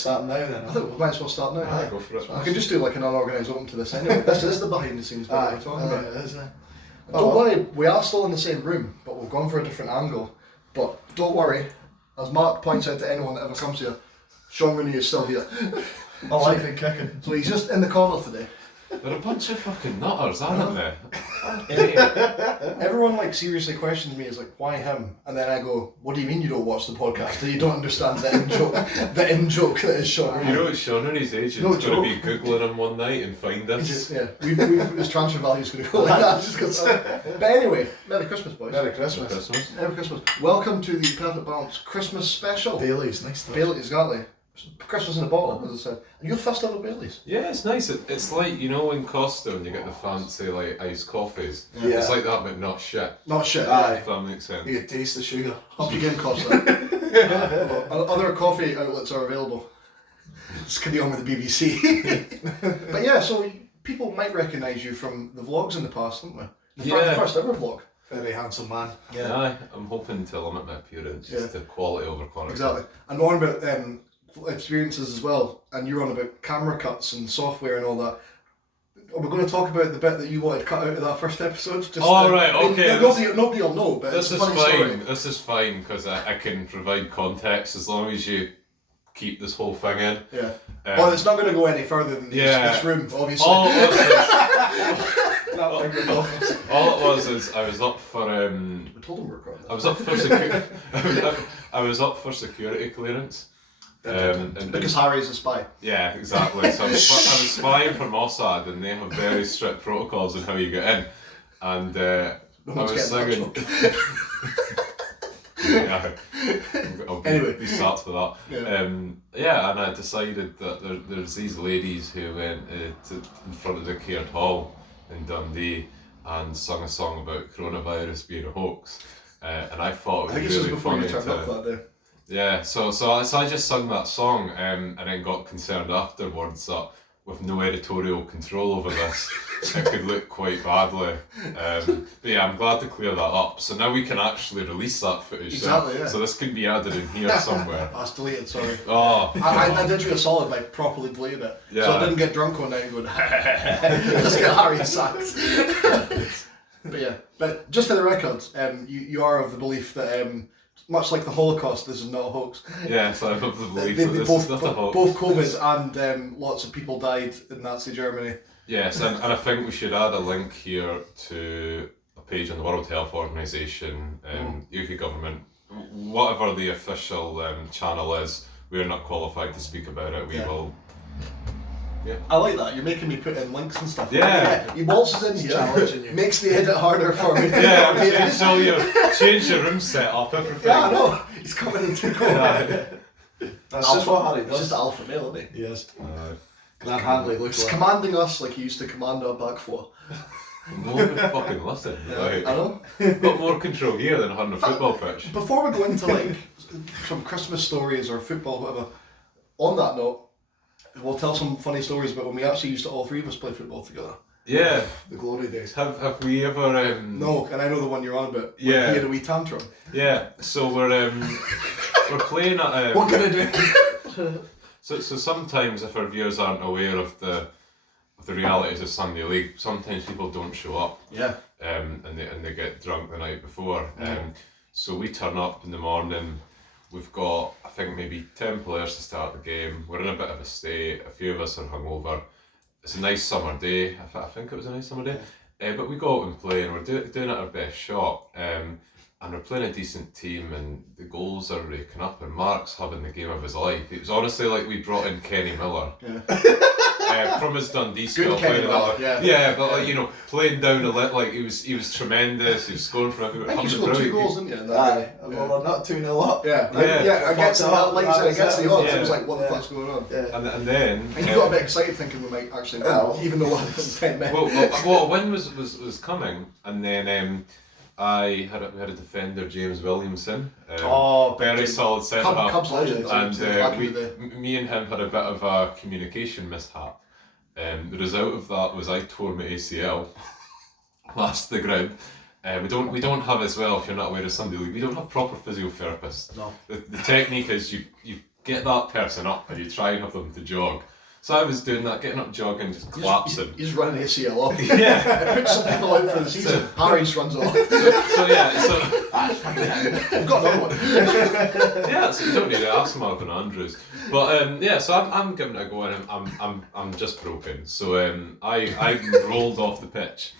starting now then. I think we might as well start now. Aye, go for it. I can just do like an unorganised open to this anyway. This is the behind the scenes bit Aye, we're talking about. it is, Don't worry, we are still in the same room, but we've gone for a different angle. But don't worry, as Mark points out to anyone that ever comes here, Sean Rooney is still here. alive and kicking. So he's just in the corner today. They're a bunch of fucking nutters, aren't they? Everyone like seriously questions me, is like, why him? And then I go, what do you mean you don't watch the podcast? You don't understand the in joke that is Sean Rooney. You know, Sean Rooney's agent's No going to joke. be Googling him one night and find He us. just- yeah, his transfer value's going to go like that. Just 'cause- but anyway, Merry Christmas, boys. Merry Christmas. Christmas. Merry Christmas. Welcome to the Perfect Balance Christmas special. Bailey's, nice stuff. Bailey, exactly. Christmas in a bottle, as I said. And your first ever Bailey's. Yeah, it's nice. It's like, you know, in Costa when you get the fancy like iced coffees. Yeah. It's like that, but not shit. Not shit. Aye. If that makes sense. You can taste the sugar. Up you game, Costa. Other coffee outlets are available. Just carry on with the BBC. But yeah, so people might recognise you from the vlogs in the past, don't they? In fact, Yeah. the first ever vlog. Very handsome man. Aye, I'm hoping to limit my appearance Yeah. to quality over quantity. Exactly. And on about experiences as well, and you're on about camera cuts and software and all that. We're going to talk about the bit that you wanted cut out of that first episode. Just, Oh, right, okay, Nobody will know, but This it's is a funny story. fine. This is fine because I can provide context as long as you keep this whole thing in. Yeah. Um, Well, it's not going to go any further than Yeah. this room, obviously. all it That finger was, all it was is I was up for We told him we were recording. I was up for I was up for security clearance. And Because Harry's a spy. yeah, exactly. So I was spying for Mossad, and they have very strict protocols on how you get in. And I one's was getting that singing. Yeah, I'll be, Anyway. be sad for that. Yeah. Yeah, and I decided that there's these ladies who went in front of the Caird Hall in Dundee and sung a song about coronavirus being a hoax. And I thought I think it this was was really before funny you turned up that day. yeah, so I just sung that song and then got concerned afterwards that with no editorial control over this, it could look quite badly. But yeah, I'm glad to clear that up. So now we can actually release that footage. Exactly, yeah. So this could be added in here somewhere. That's deleted, sorry. Oh, I did you a solid by properly deleting it. So Yeah. I didn't get drunk one night and go, let's get Harry sacked. But just for the record, you are of the belief that much like the Holocaust, this is not a hoax. yeah, so I have the belief They that this both, is not a hoax. both COVID and lots of people died in Nazi Germany. Yes, and I think we should add a link here to a page on the World Health Organization, UK government, whatever the official channel is. We're not qualified to speak about it. We Yeah. will. I like that. You're making me put in links and stuff. Yeah. He waltzes in here, challenging you. makes the edit harder for me. Yeah, change your room setup, everything. Yeah, I know. He's coming in to go. That's just what Harry It's just does. alpha male, isn't he? He is. Uh, Grant Handley looks He's like. commanding us like he used to command our back four. no one would fucking listen. I know. Got more control here than on a football pitch. Before we go into like some Christmas stories or football, whatever, on that note, we'll tell some funny stories about when we actually used to all three of us play football together. Yeah. The glory days. Have we ever? No, and I know the one you're on about. Yeah. He had a wee tantrum. Yeah. So we're playing at. What can I do? So sometimes if our viewers aren't aware of the realities of Sunday League, sometimes people don't show up. Yeah. And they get drunk the night before. So we turn up in the morning. We've got, I think, maybe 10 players to start the game. We're in a bit of a state. A few of us are hungover. It's a nice summer day. I think it was a nice summer day. But we go out and play, and we're doing it our best shot. And we're playing a decent team, and the goals are raking up, and Mark's having the game of his life. It was honestly like we brought in Kenny Miller. From his Dundee spell. Kenny playing Miller, that- yeah. but like, you know, playing down the lit, like he was tremendous. He was scoring from everywhere. I think you having a scored 2 brilliant goals, didn't you? in that Aye. game? Well, we're not 2-0 up. Yeah, Yeah. against the Fucked up. like you said, against the odds. Yeah. It was like, what the Yeah. fuck's going on? Yeah. And then And you got a bit excited thinking we might actually win, Well. even though we're 10 men. well, a win was coming, and then we had a defender, James Williamson. Very solid centre half. Cubs legend. And back in the day. me and him had a bit of a communication mishap. The result of that was I tore my ACL last the ground. We don't have, as well, if you're not aware of Sunday League, we don't have proper physiotherapists. No. The technique is you get that person up and you try and have them to jog. So I was doing that, getting up jogging, just collapsing. He's running ACL off. Yeah. Put some people out for the season. Harry's runs off. So yeah, so I've got another one. yeah, so you don't need to ask Marvin Andrews. But yeah, so I'm giving it a go and I'm just broken. So I rolled off the pitch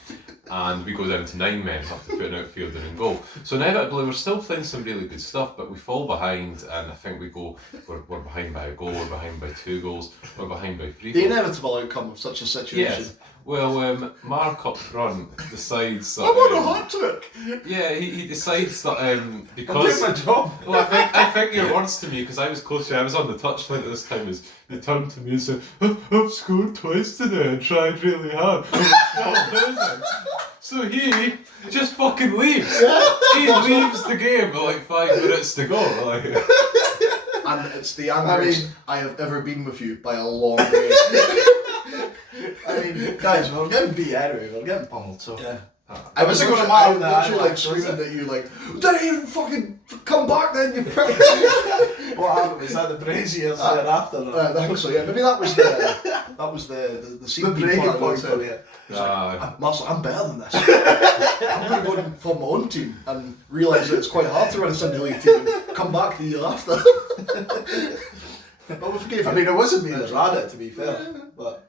and we go down to 9 men after putting outfield and in goal. So inevitably we're still playing some really good stuff, but we fall behind and I think we're behind by a goal, we're behind by 2 goals, we're behind by 3 The goals. inevitable outcome of such a situation. Yes. Well, Mark up front decides that. I'm on a hot trick. Yeah, he decides that I'm because. doing my job. Well, I think your words to me, because I was close to you, I was on the touchline at this time, is they turned to me and said, I've scored twice today and tried really hard. And it's not losing." So he just fucking leaves. He leaves the game with like 5 minutes to go. Like. And it's the angriest I have ever been with you by a long way. I mean, guys, we're getting beat anyway. We're getting pummeled. So Yeah. I was going to I'm that. literally like screaming at you like, don't even fucking come back then, you prick. What happened? Was that the braziers there after? I think so, yeah. Maybe that was the The scene breaking part point of for it. you. Marcel, I'm better than this. I'm going to go and form my own team and realise that it's quite hard to run a Sunday League team and come back the year after. But we forgave you. I mean, it wasn't me that ran it, to be fair. But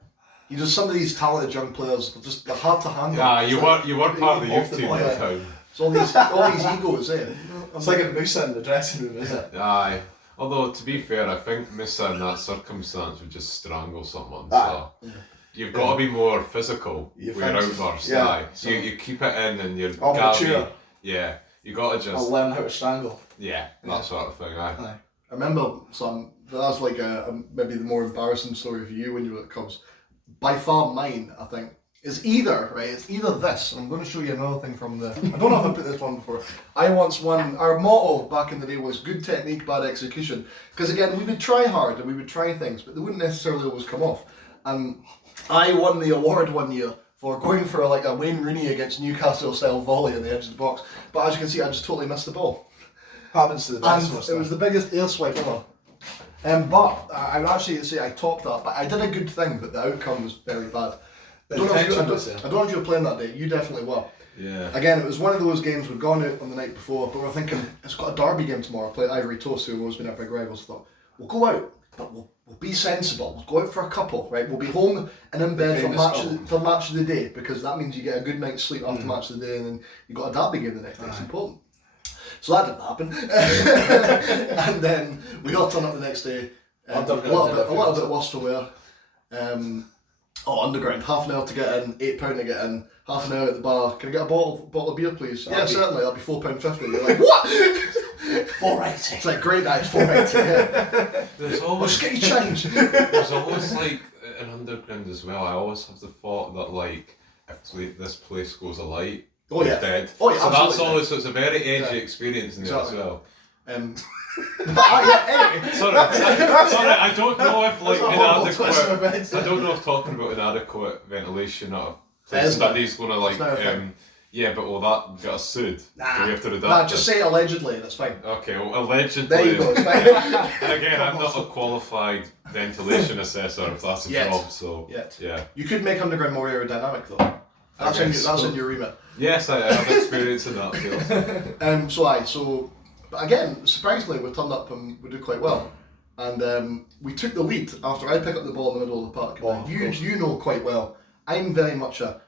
You just some of these talented young players, they're hard to handle. Yeah, you were part of the Off youth the team ball, at the yeah. time. It's all these egos, eh? it's like a moose in the dressing room, isn't it? Aye. Although, to be fair, I think Musa in that circumstance would just strangle someone. Aye. So you've got to be more physical You with your think so? outbursts. Yeah, Aye. so- You keep it in and you're I'll gotta mature. yeah, you got to I'll just, learn how to strangle. yeah, that sort of thing. Aye. Aye. I remember that's like maybe the more embarrassing story for you when you were at Cubs. By far mine, I think, is either this, and I'm going to show you another thing from the, I don't know if I put this one before. I once won, our motto back in the day was good technique, bad execution. Because again, we would try hard and we would try things, but they wouldn't necessarily always come off. And I won the award one year for going for like a Wayne Rooney against Newcastle style volley on the edge of the box. But as you can see, I just totally missed the ball. Happens to the best And of us. it was the biggest air swipe ever. But I would actually say I topped that, but I did a good thing, but the outcome was very bad. I don't know if you were playing that day. You definitely were. Yeah. Again, it was one of those games we'd gone out on the night before, but we're thinking it's got a derby game tomorrow. Play Ivory Toast, who have always been our big rivals. Thought we'll go out, but we'll be sensible. We'll go out for a couple, right? We'll be home and in bed for match of the day, because that means you get a good night's sleep after match of the day, and then you got a derby game the next day. It's important. So that didn't happen. And then we all turn up the next day. A little bit worse for wear. Underground, half an hour to get in, £8 to get in, half an hour at the bar. Can I get a bottle of beer, please? Yeah, certainly. That'll be £4.50. You're like, what? £4.80. It's like great, that is £4.80. Yeah. There's I'll always just get you change. There's always like an underground as well. I always have the thought that like if this place goes alight, Oh yeah. dead. Oh yeah. So that's absolutely. always, so it's a very edgy experience in there Exactly. as well. Anyway. Sorry, I don't know if like That's a horrible twist of inadequate. events. I don't know if talking about inadequate ventilation at a It place is study's going to like. not a thing. Yeah, but will that get us sued? Do we have to redact Nah, just this? say allegedly, that's fine. Okay, well, allegedly. There you go, it's fine. And again, I'm not a qualified ventilation assessor if that's a Yet. job, so Yet. yeah. You could make underground more aerodynamic though. That's in your remit. Yes, I have experience in that field. So again, surprisingly, we turned up and we did quite well. And we took the lead after I pick up the ball in the middle of the park. Oh, You know quite well, I'm very much a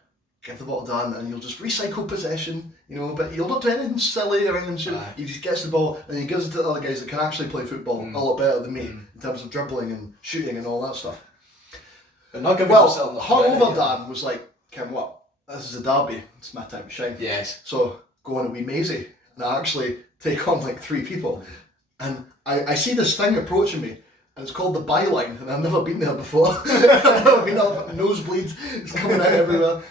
get the ball done and you'll just recycle possession, but you'll not do anything silly or anything shit. He just gets the ball and he gives it to the other guys that can actually play football a lot better than me in terms of dribbling and shooting and all that stuff. And not giving Well, yourself the hungover Dan was like, Kim, what? This is a derby. It's my time to shine. Yes. So go on a wee mazy and I actually take on like 3 people. And I see this thing approaching me and it's called the byline and I've never been there before. I've never been up, nosebleed, it's coming out everywhere.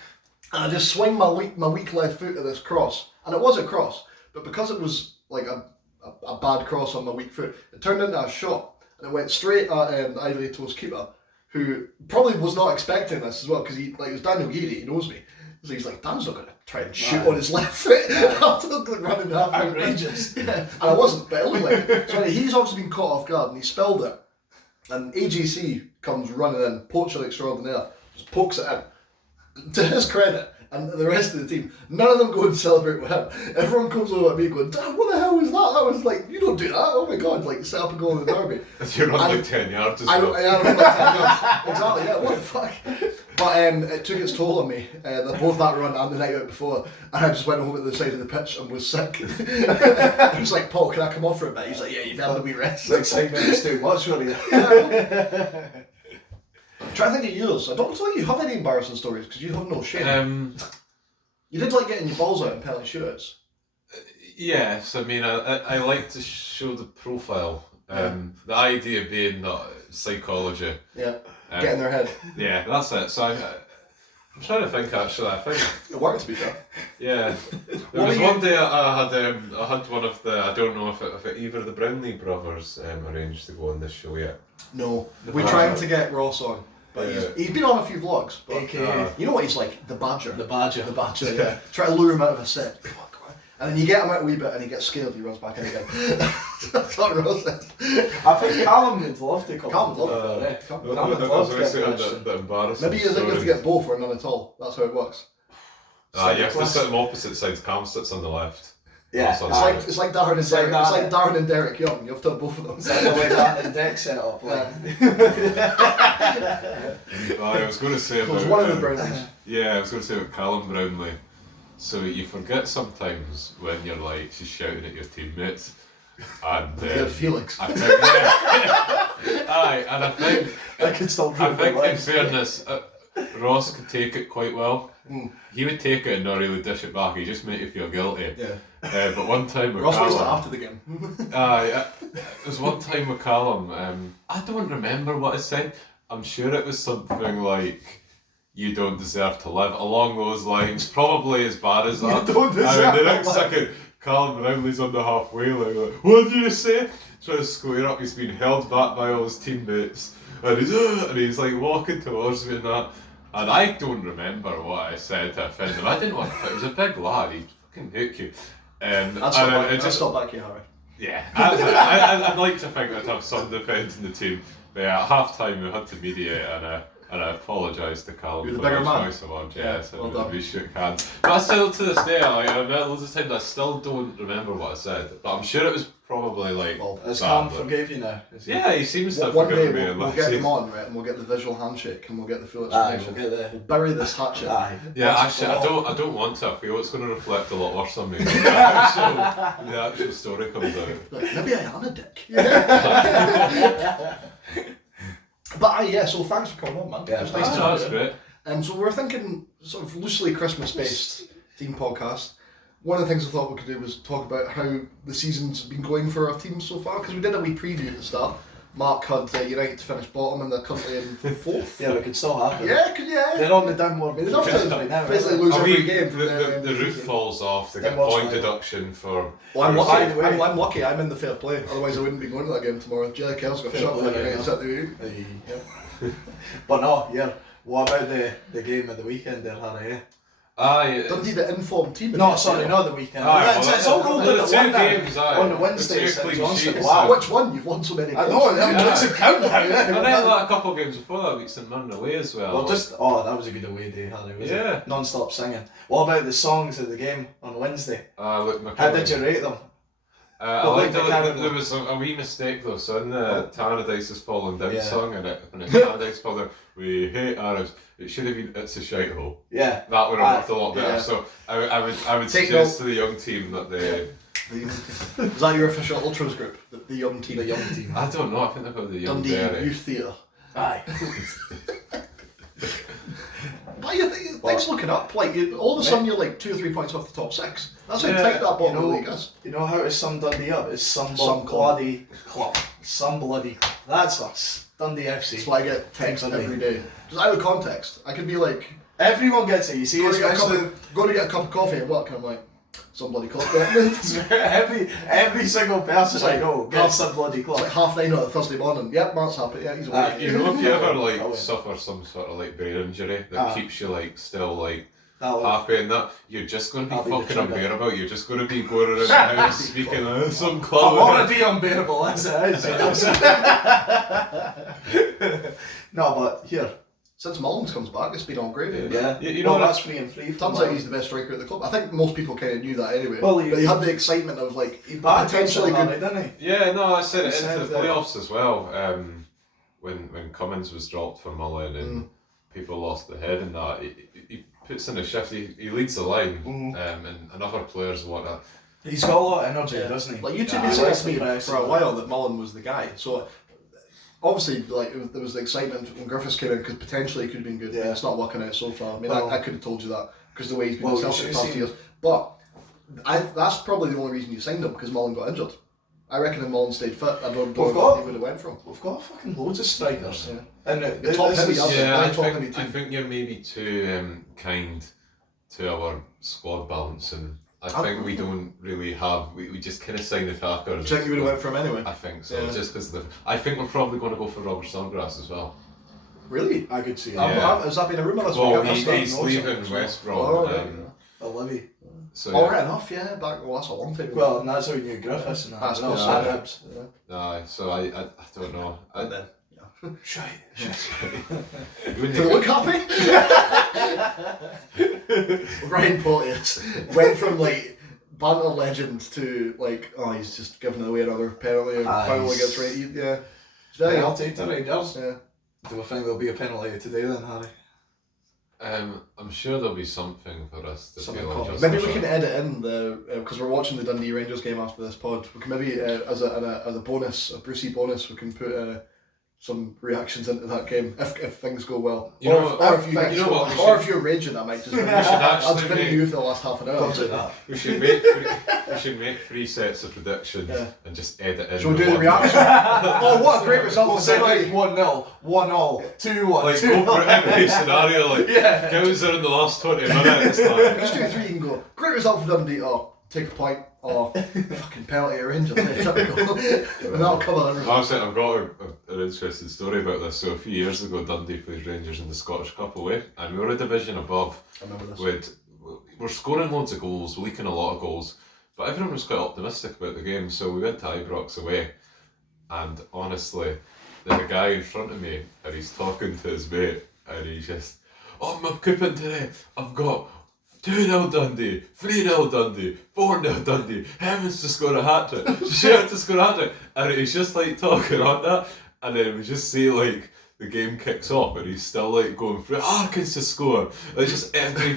And I just swing my weak left foot at this cross. And it was a cross, but because it was like a bad cross on my weak foot, it turned into a shot. And it went straight at the Ivory Toast keeper, who probably was not expecting this as well, because he was Daniel Geary, he knows me. So he's like, Dan's not going to try and shoot on his left foot after running half. Outrageous. Yeah, and I wasn't, but like, so he's obviously been caught off guard and he spilled it. And AGC comes running in, poacher extraordinaire, just pokes it in. To his credit, and the rest of the team, none of them go and celebrate with him. Everyone comes over at me going, "Damn, what the hell was that?" I was like, "You don't do that! Oh my god!" Like set up a goal in the derby. You're on like 10 yards as well. I run like 10 yards. Exactly. Yeah. What the fuck? But it took its toll on me. Both that run and the night out before, and I just went over to the side of the pitch and was sick. I was like, "Paul, can I come off for a bit?" He's like, "Yeah, you've had a wee rest." The excitement is too much, really. Try to think of yours. I don't think you have any embarrassing stories because you have no shame. You did like getting your balls out in penalty shootouts. Yes, I mean, I like to show the profile. The idea being that psychology. Yeah. Get in their head. Yeah, that's it. So I'm trying to think actually. I think It worked, to be fair. yeah. There was one day I had one of the, I don't know if either of the Brownlee brothers arranged to go on this show yet. No. We're trying to get Ross on. But he's been on a few vlogs. But you know what he's like? The Badger. The Badger. The Badger, yeah. Try to lure him out of a set. Come on, come on. And then you get him out a wee bit and he gets scared, he runs back in again. That's what Ross says. I think Callum would love to come. Callum would love to it. Callum would love to get the embarrassing. Maybe you think you have to get both or none at all. That's how it works. You have to sit on opposite sides. Cam sits on the left. Yeah, it's like Darren and Derek. It's like Darren and Derek Young. You have to have both of them. It's like the way that and Deck set up. Like. I was going to say about one of the Brownlees. Yeah, I was going to say about Callum Brownlee. So you forget sometimes when you're like she's shouting at your teammates, and Felix. I think aye, and I think I could still. I think in fairness, Ross could take it quite well. He would take it and not really dish it back. He just make you feel guilty. Yeah. But one time with Ross Callum, was after the game. there was one time with Callum. I don't remember what I said. I'm sure it was something like, "You don't deserve to live," along those lines. Probably as bad as that. You don't deserve And the to next live. second, Callum Brownlee's on the halfway line. Like, "What did you say?" Trying to square up. He's been held back by all his teammates, and he's like walking towards me and that. And I don't remember what I said to offend him. I didn't want to. It was a big lad. He'd fucking hook you. That's not back here, Harry. Yeah, I'd like to think I'd have some defence in the team. But yeah, at half time we had to mediate and I apologised to Callum You're the for bigger my man. choice of words. Yes, well and done. we shook hands. But I still, to this day, like, I've met loads of times, I still don't remember what I said. But I'm sure it was probably like. Well, Has bad, Callum but- forgave you now? Yeah, he seems to have One day forgiven me. we'll like, get see- them on, right, and we'll get the visual handshake and we'll get the full Aye, explanation. we'll get We'll bury this hatchet. Aye. Yeah, Once and actually, for all. I don't want to. I feel it's going to reflect a lot worse on me when the actual story comes out. Like, maybe I am a dick. But yeah, so thanks for coming on, man. Yeah, It was thanks. nice to That's meet you. great. So we're thinking sort of loosely Christmas-based theme podcast. One of the things I thought we could do was talk about how the season's been going for our teams so far, because we did a wee preview at the start. Mark had United to finish bottom and they're currently in fourth. Yeah, we could still happen. Yeah. They're on the downward They'd love trend to right now. basically right? lose Are every we, game from the roof falls off, they Then get what's point my- deduction for. Well, I'm for- lucky. By the way- I'm lucky. I'm in the fair play. Otherwise, I wouldn't be going to that game tomorrow. Jelly Kel's got Fair shot for play, the yeah. United City. Yeah. But no, yeah. What about the game of the weekend there, Harry? Aye, Dundee, the informed team. No, sorry, not the weekend. Aye, it's all rolled into the two one now. games, aye. On the The Wednesday, two St clean Johnstone. sheets, Wow. Which one? You've won so many I games. know, that Yeah. makes it count now. And then like, a couple of games before that week, St Mirren away as well. Well, that was a good away day, Harry, was Yeah. it? Non-stop singing. What about the songs of the game on Wednesday? Look, How did you rate them? I Well, liked like it. the Caribou. There was a wee mistake though. So in the Tannadice is falling down Yeah. song, and when it's Tannadice falling down, we hate Arabs. It should have been It's a Shite Hole. Yeah. That would have worked a lot better. Yeah. So I would Take suggest to the young team that they. Is that your official Ultras group? The young team? The young team. I don't know. I think they've got the young Dundee Berry. Youth Theatre. Aye. Why you think things looking up? Like all of a sudden you're like 2 or 3 points off the top 6. That's how Yeah, tight that bottom you of know- the league is. You know how to sum Dundee up? It's some Some bloody club. Some bloody club. That's us. Dundee FC. That's why I get text Dundee. every day. Just out of context. I could be like, Everyone gets it, you see, go to, especially get a cup of coffee at work, and I'm like, some bloody club. every single person It's I like, know gets some bloody It's club. like 9:30 on a Thursday morning. Yep, Mark's happy. Yeah, he's awake. You know, if you ever like Oh, yeah. suffer some sort of like brain injury that Ah. keeps you like still like happy and that, you're just going to be I'll be the fucking trigger. unbearable. You're just going to be going around the house speaking some I'm club. already unbearable as it is. No, but here. Since Mullins comes back, it's been all great. Yeah. You know well, what? that's free and free. Turns out he's the best striker at the club. I think most people kind of knew that anyway. Well, but he had the excitement of like He batted potentially potentially good. didn't he? Yeah, no, I said it He into said the that. playoffs as well. When Cummins was dropped for Mullen and people lost their head and that, he puts in a shift. He leads the line, and other players want that. He's got a lot of energy, doesn't he? Like you two Yeah, been saying that's to me impressive. for a while that Mullen was the guy. So obviously, like there was the excitement when Griffiths came in because potentially he could have been good. Yeah. It's not working out so far. I mean, Well- I could have told you that because the way he's been Well, at you Celtic should the have past seen- years. But that's probably the only reason you signed him because Mullen got injured. I reckon if Mullen stayed fit, I don't know We've what got- he would have went from. We've got fucking loads of strikers. Yeah. And The top heavy, is, yeah. I talking think, to I team. think you're maybe too kind to our squad balance, and I think we don't really have. We just kind of sign attackers. Do you think you would have went for him anyway? I think so. Yeah. Just because I think we're probably going to go for Robert Snodgrass as well. Really? I could see it. Yeah. Has that been a rumour this Well, week? I've he's started to know leaving something as well. West Brom. Oh, right. Olivia. So Oh, yeah. right enough, yeah. Well, that's a long time ago. Well, and that's how we knew Griffiths and that. I suppose and so. Hibs. Aye, so I don't know. And then, Shite. Wouldn't do they you- look happy? Ryan Porteous went from like banter legend to like, oh, he's just giving away another penalty or foul he's- against Rangers. Yeah, it's very I'll take the Rangers. Yeah. Do I think there'll be a penalty today then, Harry? I'm sure there'll be something for us to Something feel called- just Maybe we can edit in the because we're watching the Dundee Rangers game after this pod. We can maybe as a bonus, a Brucey bonus, we can put some reactions into that game if things go well. You or, know, or if you, you know what, we or should- if you're raging, I might just. We should I'll actually spin make- you for the last half an hour. Don't do that. We should make 3 sets of predictions Yeah. and just edit in. Shall we do the reaction? Oh, what a great result We'll for say like Dundee. 1-0, 1-0, 2-1, Like 2-1. go for every scenario. Like Yeah. Gowser in the last 20 minutes. Like, Just do 3 and go. Great result for Dundee. Oh, take a point. Oh, fucking penalty at Rangers. Typical. And that'll cover everything. Actually, I've got an interesting story about this. So a few years ago, Dundee played Rangers in the Scottish Cup away, and we were a division above. I remember this. We're scoring loads of goals, we're leaking a lot of goals, but everyone was quite optimistic about the game. So we went to Ibrox away, and honestly, there's a guy in front of me, and he's talking to his mate, and he's just, oh, my coupon today, I've got 2-0 Dundee, 3-0 Dundee, 4-0 Dundee, Hemmings to score a hat-trick, Shearer to score a hat-trick, and he's just like talking on that, and then we just see like the game kicks off and he's still like going through Harkins to score. It's just every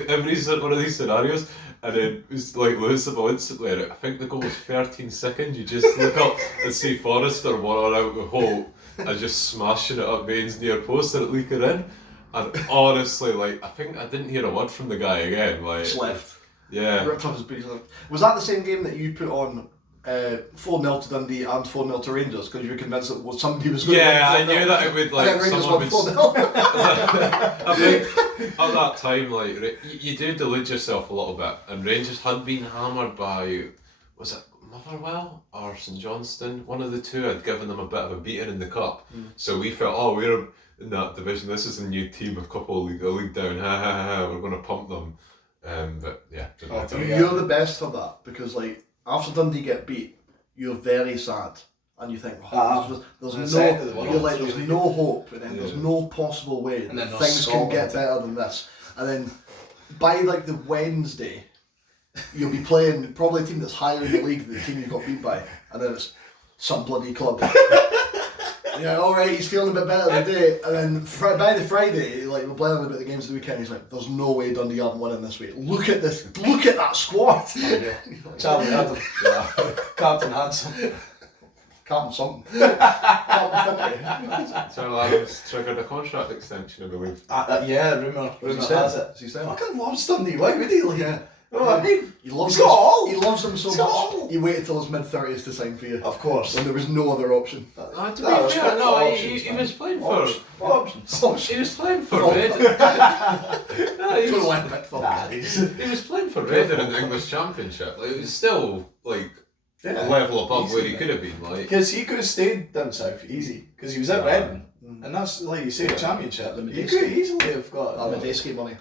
one of these scenarios, and then it's like lose the ball instantly. And I think the goal was 13 seconds. You just look up and see Forrester one out the hole and just smashing it up Main's near post and it leaking in. And honestly, like I think I didn't hear a word from the guy again. Like Just left. yeah. Ripped off his boots. Was that the same game that you put on 4-0 to Dundee and 4-0 to Rangers because you were convinced that somebody was going Yeah, I to win 4-0? knew that it would And like then Rangers someone won would. 4-0. I think at that time, like you do delude yourself a little bit, and Rangers had been hammered by, was it Motherwell or St Johnstone? One of the two had given them a bit of a beating in the cup, so we felt, oh, we're in that division. This is a new team, a league down. Ha ha ha! We're going to pump them. But yeah, didn't matter. You're the best for that because like after Dundee get beat, you're very sad and you think there's That's the end of the no world, you're like there's really. no hope and then there's no possible way And then that there's things can get Scotland. better than this. And then by like the Wednesday, you'll be playing probably a team that's higher in the league than the team you got beat by, and then it's some bloody club. Yeah, alright, he's feeling a bit better today, and then by the Friday, like we're playing about the games of the weekend, he's like, there's no way Dundee aren't winning this week. Look at that squad! Charlie Adam. Captain Handsome. Captain something. Captain Finlay. Charlie Adams triggered a contract extension, I believe. Yeah, rumour has it. Is he saying? Fucking loves Dundee, why would he? Like, Yeah. you know what I mean? He loves He's got all. He loves them so He's got much. all. He waited till his mid-30s to sign for you. Of course. When there was no other option. To That be was fair, good. no, Options, he man. was playing for. Options. He was playing for Oh. Red. No, he Total was, epic fuck. Nah, he's... he was playing for Red in the English Championship. Like, it was still like a Yeah. level above Easy, where he mate. could have been. Like, Because he could have stayed down south easy, because he was at Redmond, and that's like you say, the championship. He could easily have got. Amadeski money.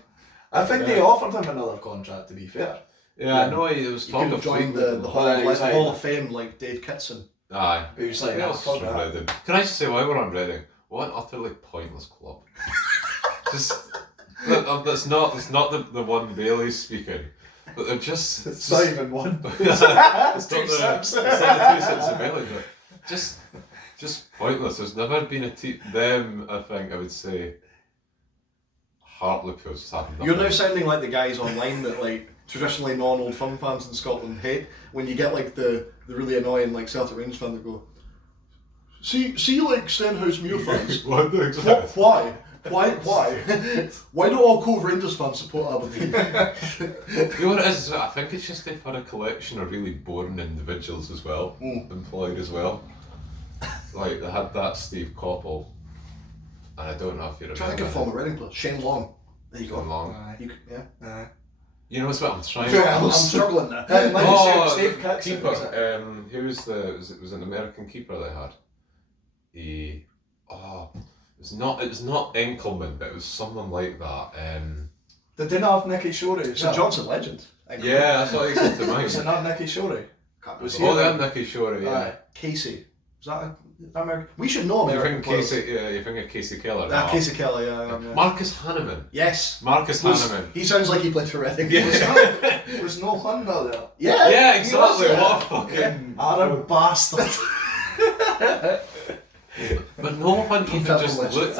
I think they offered him another contract, to be fair. Yeah, I know it was He talk could have of joined Fleetwood. the Aye, Hall of Fame like Dave Kitson. Aye. But he was like, Who "Ah, else fuck is from that." Reading? Can I just say, while we're on Reading, what an utterly pointless club. Just that's not the one Bailey's speaking, but they're just It's not even one. it's It's not two the sips. two sips of Bailey, but just pointless. There's never been a team. Them, I think I would say. Hartlepool just happened. You're now sounding like the guys online that like traditionally non-Old Firm fans in Scotland hate when you get like the really annoying like Celtic Rangers fan that go, see like Stenhouse Muir fans. What the What, why? Why do all Cove Rangers fans support Aberdeen? You know what it is? I think it's just they've had a collection of really boring individuals as well, employed as well. Like they had that Steve Coppell, and I don't know if you remember. Trying to think of former Reading players. Shane Long. There you go. Shane Long. You could, yeah. You know what I'm trying. Sorry, I'm struggling now. Like you said, Steve Kitson, keeper. was it? Who was it was an American keeper they had. It was not Enkelman, but it was someone like that. They didn't have Nicky Shorey. as St well. Johnson legend. Yeah, that's what he said to Was it mind. not Nicky Shorey? Was he Oh, in they it? had Nicky Shorey, yeah. Casey. Is that American? We should know You American think players. Casey? Yeah, you think of Casey Keller? Ah, No. Casey Kelly, yeah. Marcus Hanneman. Yes. Marcus Hanneman. He sounds like he played for Reading. Yeah. Was no Honda there? Yeah. Yeah, he exactly. was, yeah. What a fucking. Arab bastard. But no one even just Privilege. looked.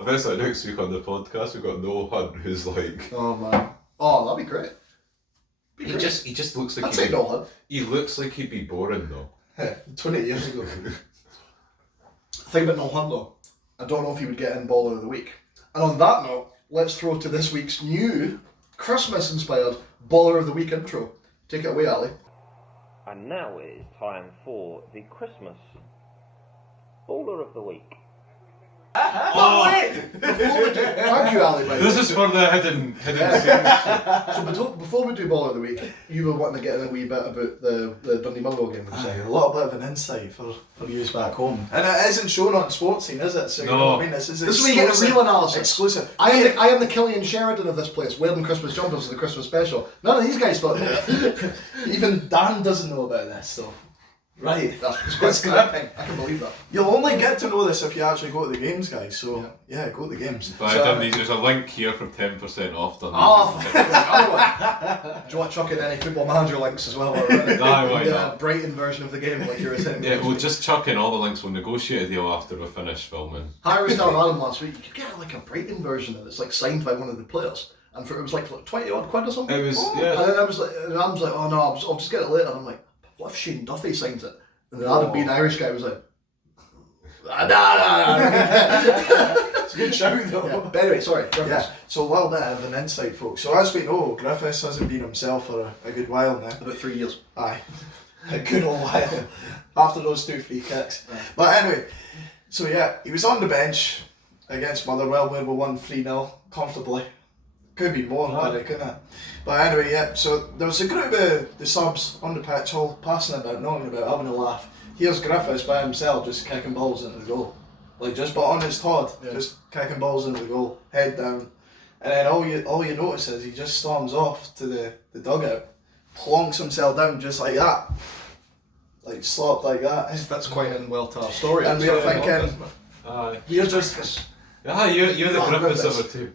Eventually, next week on the podcast, we've got Noel Hunt, who's like. Oh man. Oh, that'd be great. He just looks like I'd say Nolan. he looks like he'd be boring though. 20 years ago. Thing about Noel Hunt though, I don't know if he would get in Baller of the Week. And on that note, let's throw to this week's new Christmas-inspired Baller of the Week intro. Take it away, Ali. And now it is time for the Christmas Baller of the Week. Thank you, Ali. By the This way. is for the hidden So before we do Baller of the Week, you were wanting to get in a wee bit about the Dundee Millwall game. Aye, a little bit of an insight for you back home. And it isn't shown on Sports Scene, is it? So you No. know what I mean? This is This is where you get the real analysis. Exclusive. I am the Killian Sheridan of this place, wearing Christmas jumpers for the Christmas special. None of these guys thought Even Dan doesn't know about this, so. Right. That's quite gripping. I can believe that. You'll only get to know this if you actually go to the games, guys. So, yeah go to the games. By So, Dundee, there's a link here for 10% off Dundee. Oh, do you want to chuck in any Football Manager links as well? Or, why the not? Brighton version of the game, like you were saying. Yeah, we'll just chuck in all the links. We'll negotiate a deal after we finish filming. Harry was telling Adam last week, you could get like a Brighton version and it's like signed by one of the players. And it was like 20 odd quid or something. It was, And yeah. then I was like, and Adam's like, oh no, I'll just get it later. And I'm like, what if Shane Duffy signs it? And then Adam, being Irish guy, was like, nah. It's a good shout, though. Yeah. But anyway, sorry. Reference. Yeah, so a little bit of an insight, folks. So as we know, Griffiths hasn't been himself for a good while now. About 3 years. Aye, a good old while after those 2 free kicks. But anyway, so yeah, he was on the bench against Motherwell where we won 3-0 comfortably. Could be more, couldn't it? But anyway, yeah, so there was a group of the subs on the pitch all passing about, knocking about, having a laugh. Here's Griffiths by himself just kicking balls into the goal. Like just but on his Todd, just kicking balls into the goal, head down. And then all you notice is he just storms off to the dugout, plonks himself down just like that. Like slopped like that. That's quite in well to our story. And we were thinking, Aye. you're just You're the Oh, Griffiths of Griffiths. our team.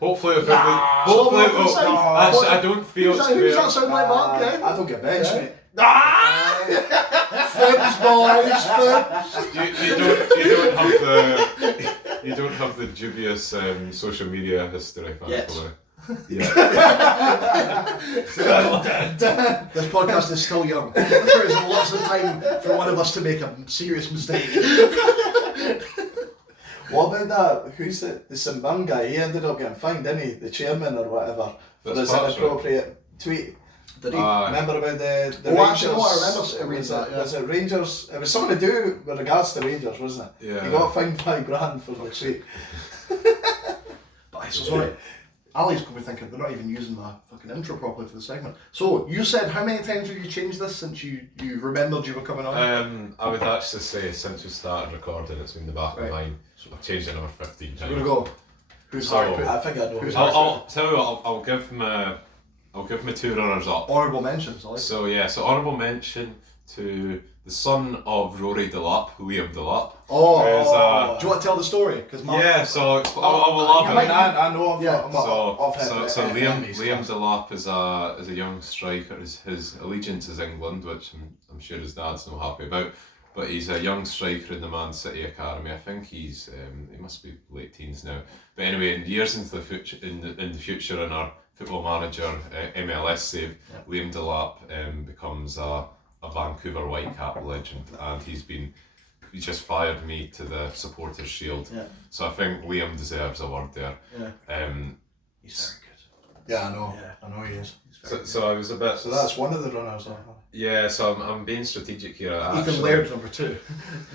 Hopefully, if Hopefully, actually, I don't feel it's Who's that fair. sound like, Mark? Yeah? I don't get benched, mate. Fibs, boys, fibs. You don't have the dubious social media history, thankfully. Yeah. This podcast is still young. There is lots of time for one of us to make a serious mistake. What about that? Who's the Simbang guy? He ended up getting fined, didn't he? The chairman or whatever for That's his Pat's inappropriate tweet. Did he? Remember about the Oh, Rangers? actually, no, I remember reading was that, it, yeah. was it Rangers? It was something to do with regards to Rangers, wasn't it? Yeah. He got fined £5,000 for the tweet. But I'm so sorry. Ali's going to be thinking they're not even using my fucking intro properly for the segment. So, you said how many times have you changed this since you remembered you were coming on? I would actually say since we started recording, it's been the back of Right. mine. So I've changed it another 15 We're going to times. go Who's So- hard put? I think I know. Who's who. hard? I'll tell you what. I'll give my two runners up. Honourable mentions, I like. So yeah, so honourable mention to the son of Rory Delap, Liam Delap. Oh, Whereas, do you want to tell the story? Because Yeah, so I will I love mean, it. I know of Yeah, him. So Liam Liam. Delap is a young striker. His allegiance is England, which I'm sure his dad's not happy about. But he's a young striker in the Man City Academy. I think he must be late teens now. But anyway, in years into the future, in the future, in our Football Manager MLS save, Liam Delap becomes a Vancouver Whitecap legend, and he just fired me to the Supporters Shield. Yeah. So I think Liam deserves a word there. Yeah. He's very good. Yeah, I know. Yeah. I know he is. So I was a bit. So that's one of the runners. Yeah, so I'm being strategic here. Ethan actually. Laird, number 2.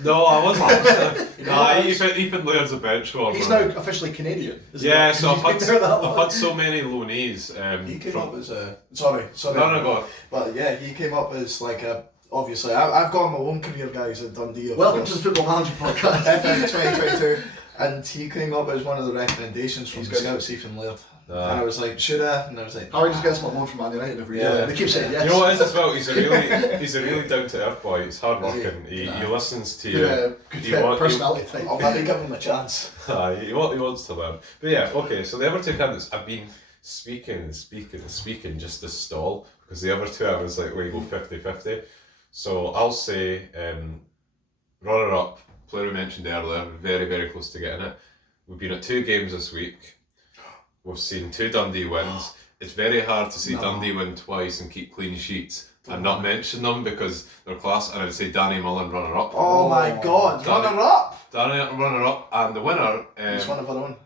No, I wasn't actually. know, Nah, that's- Ethan Laird's a bench warmer. He's now officially Canadian. Isn't Yeah, he? so He's been there that I've long. had so many loanees. He came from, up as a sorry. No, go on. But yeah, he came up as like a. Obviously, I've got my own career, guys, at Dundee. Of Welcome course. to the Football Manager podcast. FM 2022, and he came up as one of the recommendations from He's the good. scouts, Ethan Laird. And I Uh, was like, should I? And I was like, Harry just gets my loan from Man United every year. Yeah. They keep saying yes. You know what it is as well? He's a really down to earth boy. He's hard working. He listens to you. Good You want- personality type. I'll maybe give him a chance. He wants to learn. But yeah, okay. So the other two candidates, I've been speaking just to stall, because the other two I was like, we go 50-50. So I'll say runner up, player we mentioned earlier, very very close to getting it. We've been at 2 games this week. We've seen 2 Dundee wins. It's very hard to see No. Dundee win twice and keep clean sheets and not mention them because they're class. And I would say Danny Mullen runner up. Oh my God, Danny- runner up! Danny runner up, and the winner. He's one of our own.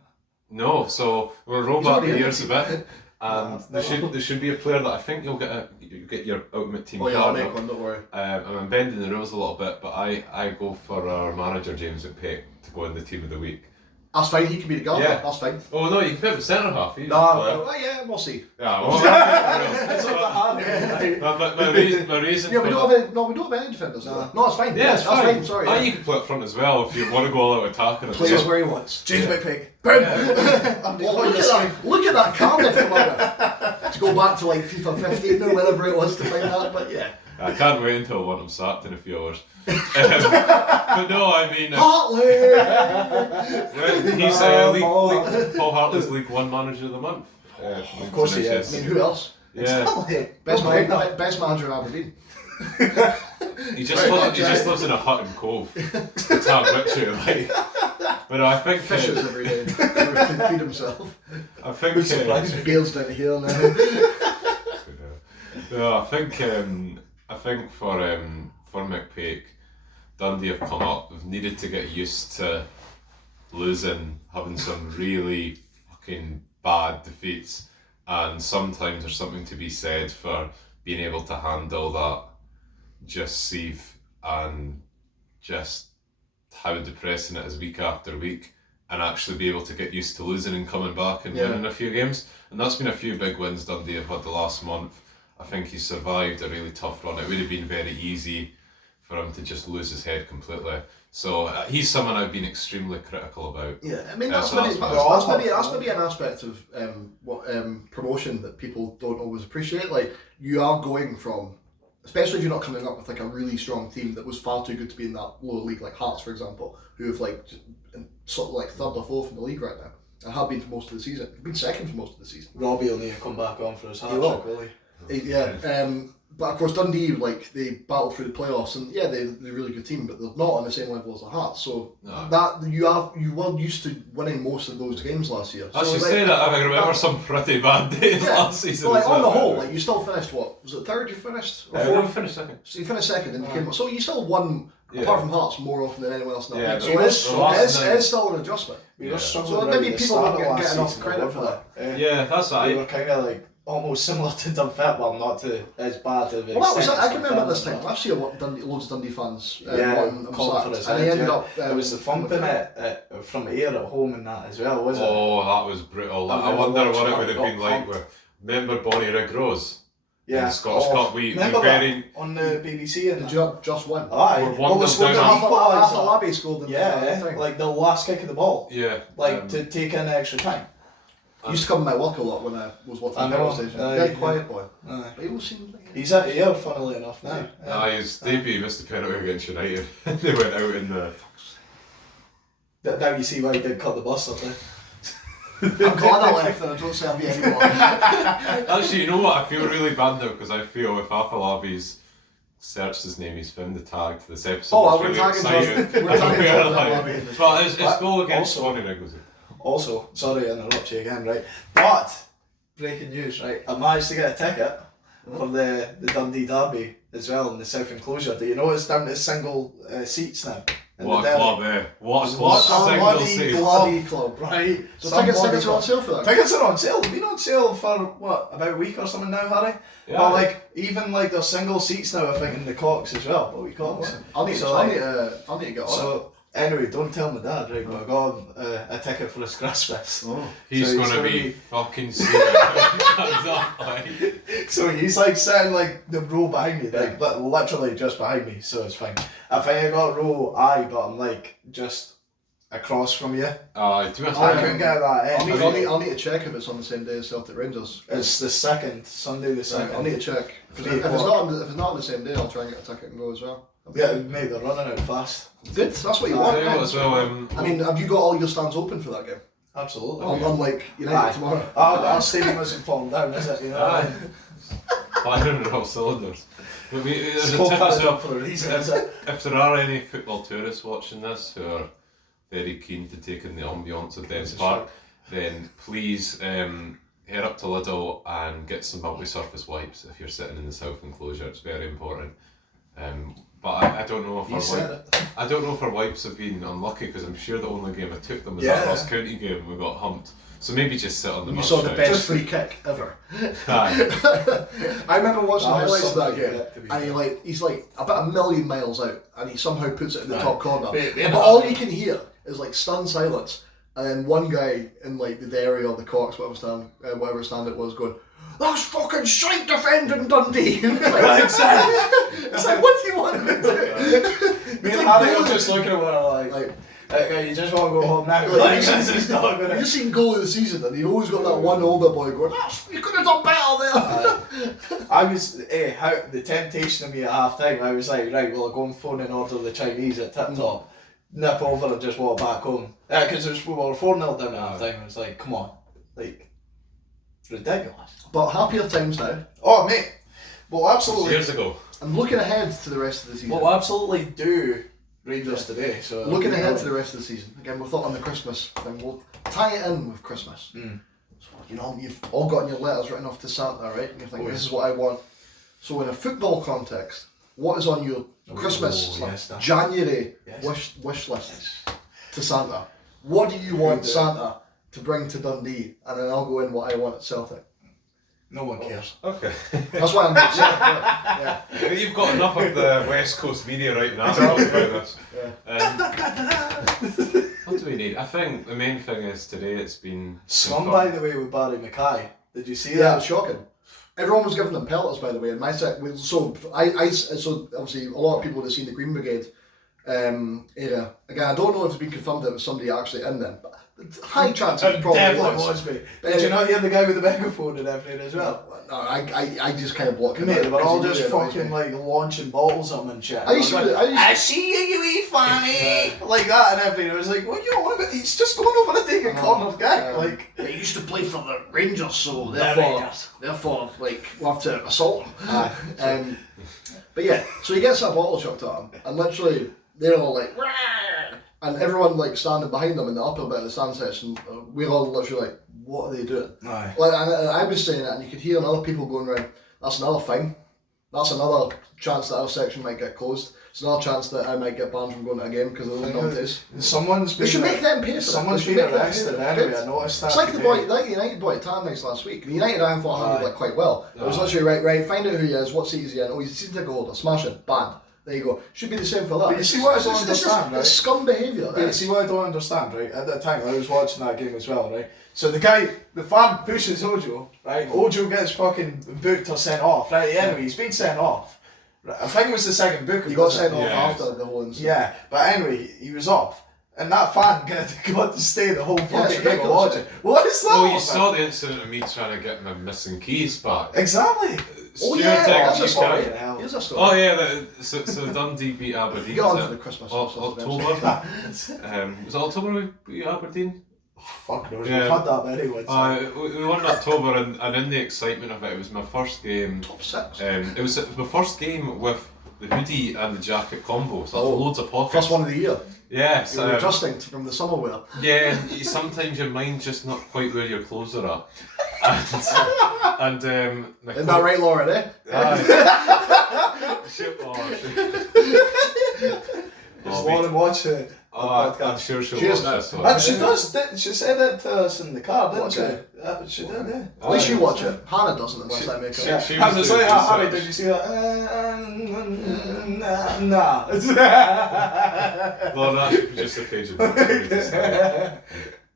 No, so we'll roll He's back already the in years a the bit, and No, there should be a player that I think you'll get your ultimate team Oh yeah, I'll card make of. one, don't worry. And I'm bending the rules a little bit, but I go for our manager James McPake to go in the team of the week. That's fine, he can be the guard. Yeah. That's fine. Oh no, you can put him centre half. He's No, a player. well, yeah, we'll see. Yeah, well, It's up to Harry. my reason Yeah, for we that- don't have any defenders. No. No, that's fine. Yeah, Yes, it's that's fine. fine. Sorry. Ah, yeah. you can play up front as well if you want to go all out attacking. it. Plays So- where he wants. James McPake. Boom! I'm Well, behind look the at that! Look at that Cardiff come up with. To go back to like FIFA 15 or whatever it was to find that, but yeah. I can't wait until I want him sacked in a few hours. But no, I mean, Hartley! well, he's Paul Hartley's League One Manager of the Month. Of course he is. I mean, who else? Yeah, Best, Okay. best manager in Aberdeen. he just lives in a hut in Cove. It's Tom Richard, like. But no, I think Fishes every day to feed himself. I think Who's surprised? Bale's down here now. no, I think for McPake, Dundee have come up. They've needed to get used to losing, having some really fucking bad defeats, and sometimes there's something to be said for being able to handle that just sieve and just how depressing it is week after week, and actually be able to get used to losing and coming back and winning a few games. And that's been a few big wins Dundee have had the last month. I think he survived a really tough run. It would have been very easy for him to just lose his head completely. So he's someone I've been extremely critical about. Yeah, I mean Yeah, that's so maybe that's that's maybe an aspect of promotion that people don't always appreciate. Like you are going from, especially if you're not coming up with like a really strong team that was far too good to be in that lower league, like Hearts for example, who have like sort of like 3rd or 4th in the league right now and have been for most of the season. Been 2nd for most of the season. Robbie will need to come back on for his hat will. trick, will he? Yeah, but of course Dundee, like they battled through the playoffs, and yeah, they're a really good team, but they're not on the same level as the Hearts. So No. that you were used to winning most of those games last year. As so, you like, say that, I remember some pretty bad days Yeah. last season. But like as on the well. whole, like you still finished what? Was it 3rd you finished? Or No, we 4th? finished second. So you finished 2nd, and you came. So you still won. Yeah. Apart from Hearts, more often than anyone else in that Yeah, league. but So the it last is still an adjustment. We Yeah. were struggling So right maybe at the people start don't of last get enough season, credit over for that. Yeah, that's We right. were kind of like almost similar to Dunfit, well, not to as bad as Well, that was, I can remember this time last year. Loads of Dundee fans wanting him calling for sacked, his and head, he ended yeah. up. It was the thumping it from air at home and that as well, was it? Oh, that was brutal. I I remember wonder what it watching would have that, been got like. Remember Bonnie Rigrose? in the Scottish Cup. We remember very that on the BBC and Did you just win? aye, We're well, we 1-0 scored the down. Afalabi scored in yeah, the like the last kick of the ball, yeah, like to take in extra time. He used to come to my work a lot when I was watching I the know, power station. aye, Very yeah. quiet boy. Aye. But he always seemed like He's at here, funnily enough now. his debut missed the penalty against United. They went out in the. Now you see why he did cut the bus up there. I'm glad I left and I don't serve you anymore. Actually, you know what? I feel really bad now because I feel if Afalabi's searched his name, he's found the tag to this episode. Oh, was we're really tagging excited. John. We're tagging Yeah, John like- Afalabi. But his But goal against also- Swansea was it? Also, sorry to interrupt you again, right? But breaking news, right? I managed to get a ticket for the Dundee Derby as well in the South Enclosure. Do you know it's down to single seats now? in What the a derby? club, eh? What a club! What a Single bloody seat. Bloody club. Right. So Some tickets bloody are on club. sale for that? Tickets are on sale. They've been on sale for what, about a week or something now, Harry? Yeah. But like even like there's single seats now, I think, in the Cox as well. But we Cox. I'll need, So, I'll like- need to get on it. So anyway, don't tell my dad, right? But I got him a ticket for his grass fest. Oh. He's So he's gonna gonna be be- fucking sick. Like, So he's like sitting like the row behind me, like literally just behind me. So it's fine. I think I got row I, but I'm like just across from you. do you want I to couldn't get that I'll end. I'll need to check if it's on the same day as Celtic Rangers. It's the second Sunday, the second. I'll need to check. If Three it's o'clock. not on the same day, I'll try and get a ticket and go as well. Yeah, mate, they're running out fast. Good. That's what you I'll want. tell you what as well, I mean, have you got all your stands open for that game? Absolutely. Unlike United Aye. tomorrow. Our stadium isn't falling down, is it? You know. Aye. Firing on all cylinders. But there's It's a called tip as padded well. up for a reason, is it? If there are any football tourists watching this who are very keen to take in the ambience of Dens Park, then please head up to Lidl and get some multi-surface wipes if you're sitting in the south enclosure. It's very important. But I don't know if You said it. I don't know if our wipes have been unlucky because I'm sure the only game I took them was Yeah. that Ross County game and we got humped. So maybe just sit on the You bus saw the now. best free kick ever. Aye. I remember watching the That was highlights of that something, game, yeah, to be and he's like about a million miles out, and he somehow puts it in the Aye. top corner. Yeah. But all you can hear is like stunned silence, and then one guy in like the Derry or the Cox, whatever stand it was, going, "That's fucking shite defending Dundee." It's like, what do you want him to do? Me and It's like Harry goal- were just looking at one another like, like, you just want to go home now. Like, Like, this is not Have gonna. you seen goal of the season? And you always got that one older boy going, "You could have done better there." I was, how the temptation of me at half time, I was like, right, well, I'll go and phone and order the Chinese at Tip Top, nip over and just walk back home. Yeah, because we were 4-0 down at half time, I was like, come on, like, ridiculous. But happier times now. Oh, mate, well, absolutely. Years ago. I'm looking ahead to the rest of the season. Well, absolutely do Rangers today. So Looking ahead to the rest of the season. Again, we thought on the Christmas thing, we'll tie it in with Christmas. Mm. So, you know, you've all gotten your letters written off to Santa, right? And you're thinking, this is what I want. So in a football context, what is on your Christmas, yes, that. January Yes. wish list to Santa? What do you want Good, Santa to bring to Dundee? And then I'll go in what I want at Celtic. No one cares. Okay. That's why I'm doing Celtic. Yeah. You've got enough of the West Coast media right now to talk about this. What do we need? I think the main thing is today it's been Scum, fun. by the way, with Barry Mackay. Did you see Yeah, it that? was shocking. Everyone was giving them pelters, by the way. And my so obviously a lot of people have seen the Green Brigade era. Again, I don't know if it's been confirmed that it was somebody actually in them, but high chance it probably Definitely was. was, mate. Did you not hear the guy with the megaphone and everything as well? No, I just kind of blocked it. Mate, they were because all he knew just it annoys fucking me. like launching bottles at him and shit. I used to- was like, I used to- I see you, you wee fanny! Like that and everything. I was like, what you on about? He's just going over to take a corner gag. Like, They used to play for the Rangers, so The therefore, Rangers. like, we'll have to assault him. Aye. But yeah, so he gets that bottle chucked at him, and literally they're all like, "Rah!" And everyone like standing behind them in the upper bit of the stand section. We're all literally like, what are they doing? aye. Like, and I was saying it, and you could hear other people going around. That's another thing. That's another chance that our section might get closed. It's another chance that I might get banned from going to a game because of the numbers. Someone's They been should make them pay for it. Someone's They should been make them pay arrested for it. anyway. I noticed that. It's like the today. boy, like the United boy at Tannadice last week. The United I thought handled Aye. it quite well. It was Aye. literally right, find out who he is, what seat is he in, oh he's a season ticket holder, smash it, banned. There you go. Should be the same for that. But you see what I don't It's understand, right? scum behaviour. Yeah, see what I don't understand, right? At that time, I was watching that game as well, right? So the fan pushes Ojo, right? Ojo gets fucking booked or sent off, right? Anyway, he's been sent off. Right? I think it was the second book. He got sent off Yeah. after the whole incident. Yeah, but anyway, he was off. And that fan got to stay the whole it's fucking game and ridiculous. watch it. What is that? Oh, all you about? saw the incident of me trying to get my missing keys back. Exactly. Oh Stuart yeah, Dickinson that's a can't- story. Fucking hell. Here's a story. Oh yeah, so Dundee beat Aberdeen. Get on was to it? the Christmas October. Was it October we beat Aberdeen? Fuck knows, Yeah. we've had that many ones. We won in October, and in the excitement of it, it was my first game. Top 6. It was my first game with the hoodie and the jacket combo, so Oh. loads of pockets. First one of the year. Yes. You were adjusting from the summer wear. Yeah, sometimes your mind's just not quite where your clothes are at. And my Isn't that right, Lauren, eh? Aye. Shit, oh, shit. Just Lauren watch it. I'm sure she'll She is watch now. this one. And she does. She said it to us in the car, didn't Watch she? it. She did, yeah. At least you watch it. Hannah doesn't unless I make she- it. she- I was was like, doing Harry, research. did you see that? Nah. Well, that should be just a page of the